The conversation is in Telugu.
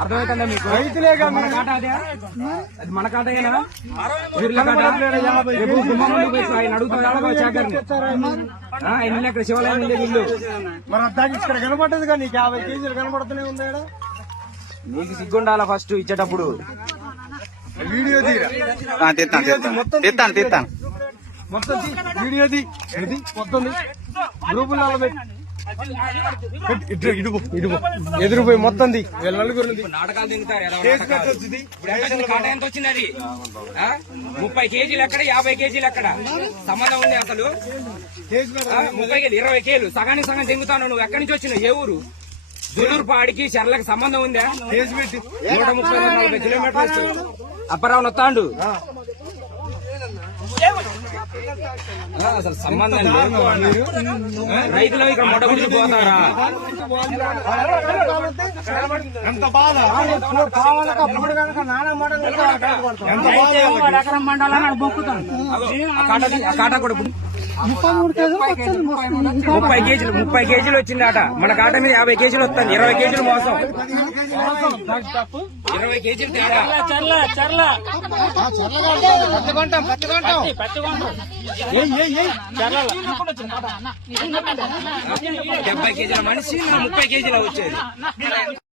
అర్థమవుతుందా మీకు? రైతులేగా మన కాట అదే, అది మన కాటేనా? ఊర్ల కాట రేపు గుమ్మ ముందు పోయి ఆయన అడుగుతాడు చాకర్ని. ఆయన ఇక్కడ శివాలయం ఉండే ఇల్లు మరి అద్దాకి ఇక్కడ కనపడదు కానీ 50 కేజీలు కనపడుతూనే ఉంది. నీకు సిగ్గుండాలా ఫస్ట్ ఇచ్చేటప్పుడు. వీడియో తీస్తాను మొత్తం వీడియోది మొత్తం గ్రూపుల్లో ఎదురుపోయి మొత్తం వీళ్ళ నలుగురు నాటకాలు తింటారు. కాట ఎంత వచ్చింది అది? 30 కేజీలు ఎక్కడ, 50 కేజీలు ఎక్కడ? సంబంధం ఉంది అసలు? 30 కేజీలు, 20 కేజీలు సగానికి సగం తింగుతాను. నువ్వు ఎక్కడి నుంచి వచ్చినావు? ఏ ఊరు? జులూరు పాడికి చర్లకు సంబంధం ఉందా? 130-140 కిలోమీటర్లు అప్పరావు నొత్తాండు. అసలు సంబంధం లేదు. రైతులు ఇక్కడ మొట్టగుడికి పోతారా? ఎంత బాధ. కాటా కూడా 30 కేజీలు వచ్చింది ఆట. మన కాట మీద 50 కేజీలు వస్తుంది. 20 కేజీలు మోసం, 20 కేజీలు తేడా. 70 కేజీల మనిషి 30 కేజీల వచ్చేది.